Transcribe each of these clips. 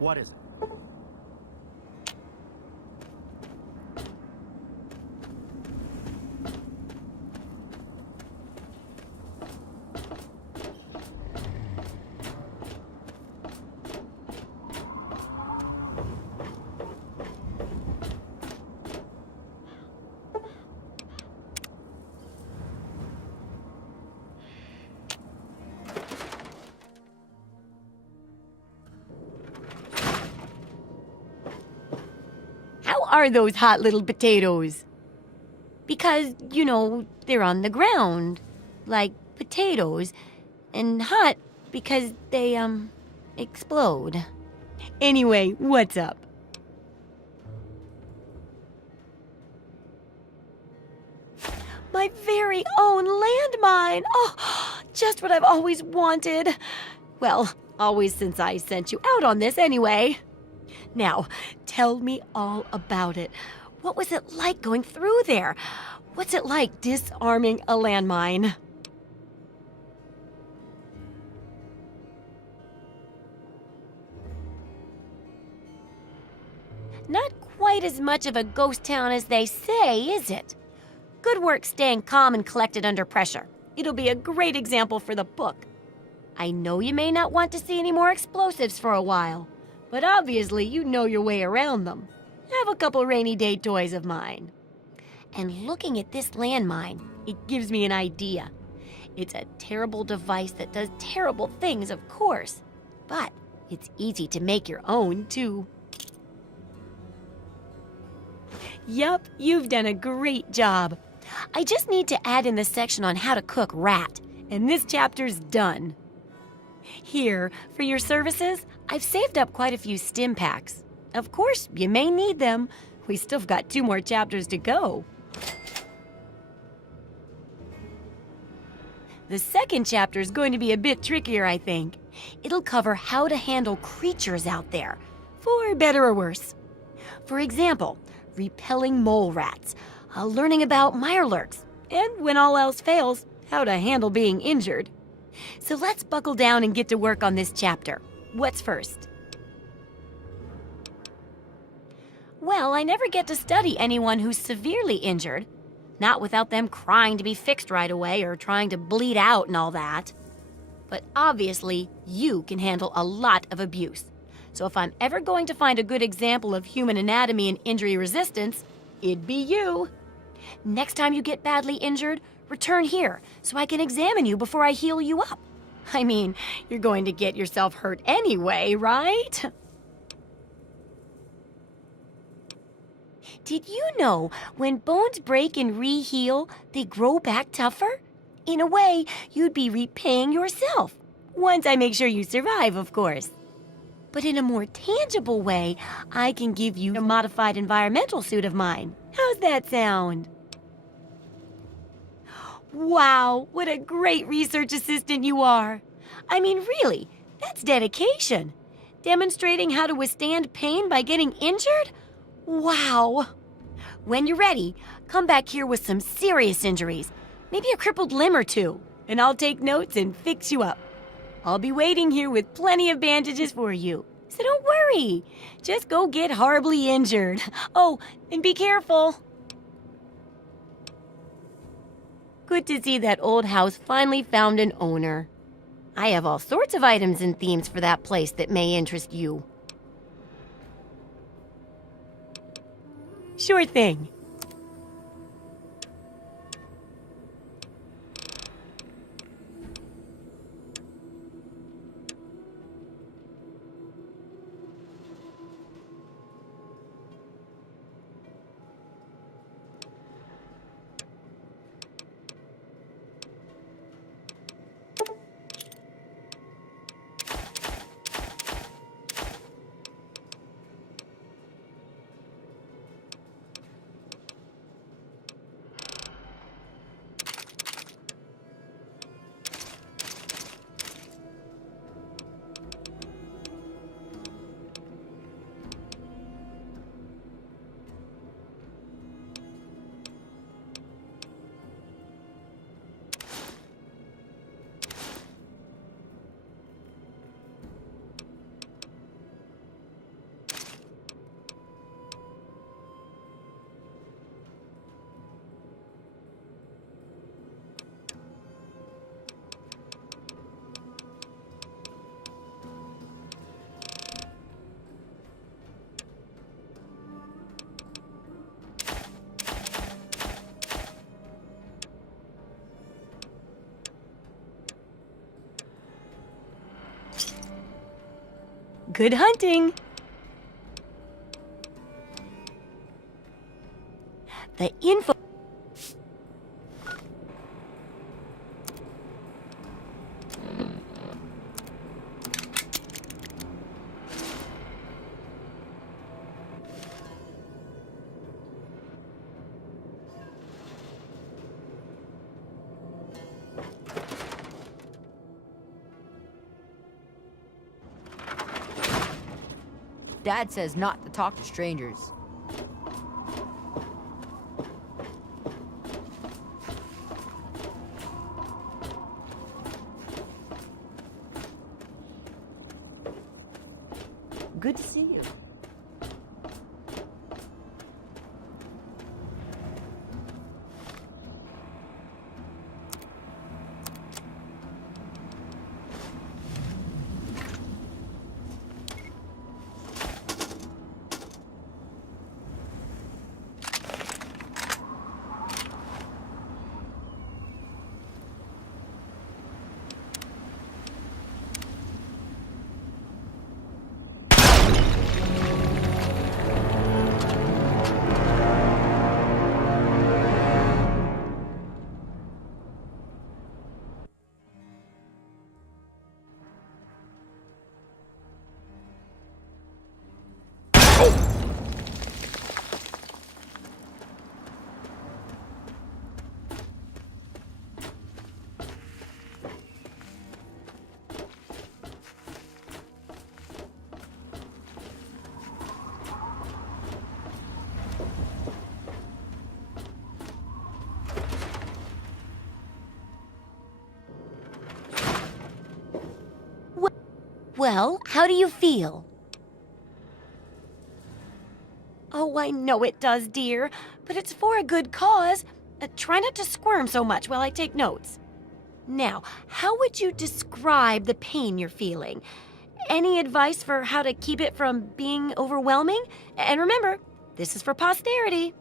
What is it? How are those hot little potatoes? Because, they're on the ground, like potatoes, and hot because they, explode. Anyway, what's up? My very own landmine! Oh, just what I've always wanted. Well, always since I sent you out on this anyway. Now, tell me all about it. What was it like going through there? What's it like disarming a landmine? Not quite as much of a ghost town as they say, is it? Good work staying calm and collected under pressure. It'll be a great example for the book. I know you may not want to see any more explosives for a while, but obviously you know your way around them. Have a couple rainy day toys of mine. And looking at this landmine, it gives me an idea. It's a terrible device that does terrible things, of course, but it's easy to make your own, too. Yup, you've done a great job. I just need to add in the section on how to cook rat, and this chapter's done. Here, for your services, I've saved up quite a few stim packs. Of course, you may need them. We still got 2 more chapters to go. The second chapter is going to be a bit trickier, I think. It'll cover how to handle creatures out there, for better or worse. For example, repelling mole rats, learning about mirelurks, and when all else fails, how to handle being injured. So let's buckle down and get to work on this chapter. What's first? Well, I never get to study anyone who's severely injured. Not without them crying to be fixed right away or trying to bleed out and all that. But obviously, you can handle a lot of abuse. So if I'm ever going to find a good example of human anatomy and injury resistance, it'd be you. Next time you get badly injured, return here so I can examine you before I heal you up. I mean, you're going to get yourself hurt anyway, right? Did you know when bones break and re-heal, they grow back tougher? In a way, you'd be repaying yourself. Once I make sure you survive, of course. But in a more tangible way, I can give you a modified environmental suit of mine. How's that sound? Wow, what a great research assistant you are. I mean, really, that's dedication. Demonstrating how to withstand pain by getting injured? Wow. When you're ready, come back here with some serious injuries, maybe a crippled limb or 2, and I'll take notes and fix you up. I'll be waiting here with plenty of bandages for you, so don't worry. Just go get horribly injured. Oh, and be careful. Good to see that old house finally found an owner. I have all sorts of items and themes for that place that may interest you. Sure thing. Good hunting! The info... Dad says not to talk to strangers. Good to see you. Well, how do you feel? Oh, I know it does, dear, but it's for a good cause. Try not to squirm so much while I take notes. Now, how would you describe the pain you're feeling? Any advice for how to keep it from being overwhelming? And remember, this is for posterity.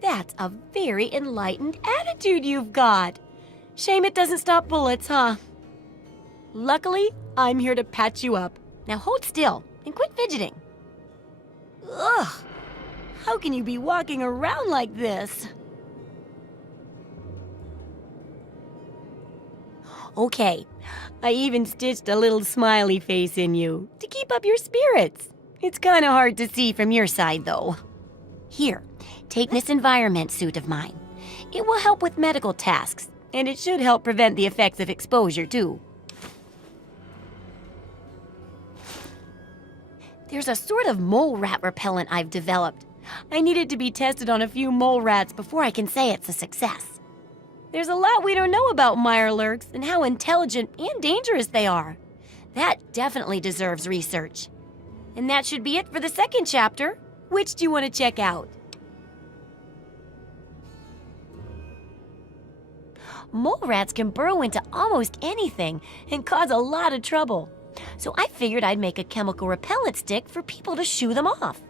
That's a very enlightened attitude you've got. Shame it doesn't stop bullets, huh? Luckily, I'm here to patch you up. Now hold still and quit fidgeting. Ugh! How can you be walking around like this? Okay, I even stitched a little smiley face in you to keep up your spirits. It's kind of hard to see from your side, though. Here, take this environment suit of mine. It will help with medical tasks, and it should help prevent the effects of exposure, too. There's a sort of mole rat repellent I've developed. I need it to be tested on a few mole rats before I can say it's a success. There's a lot we don't know about mirelurks and how intelligent and dangerous they are. That definitely deserves research. And that should be it for the second chapter. Which do you want to check out? Mole rats can burrow into almost anything and cause a lot of trouble. So I figured I'd make a chemical repellent stick for people to shoo them off.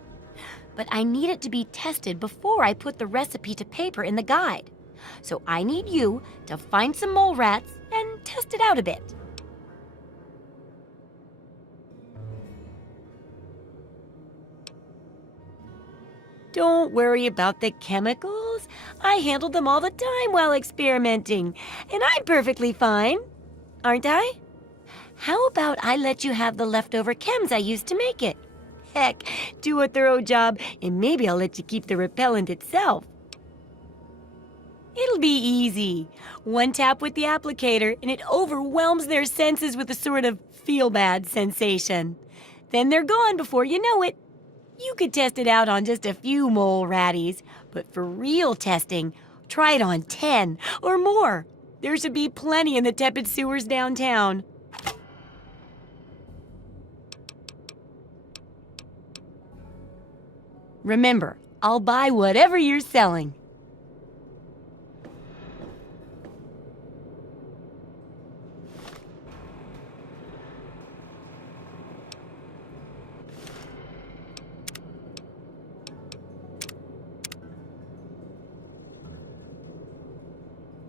But I need it to be tested before I put the recipe to paper in the guide. So I need you to find some mole rats and test it out a bit. Don't worry about the chemicals. I handled them all the time while experimenting, and I'm perfectly fine, aren't I? How about I let you have the leftover chems I used to make it? Heck, do a thorough job, and maybe I'll let you keep the repellent itself. It'll be easy. One tap with the applicator, and it overwhelms their senses with a sort of feel-bad sensation. Then they're gone before you know it. You could test it out on just a few mole ratties, but for real testing, try it on 10 or more. There should be plenty in the tepid sewers downtown. Remember, I'll buy whatever you're selling.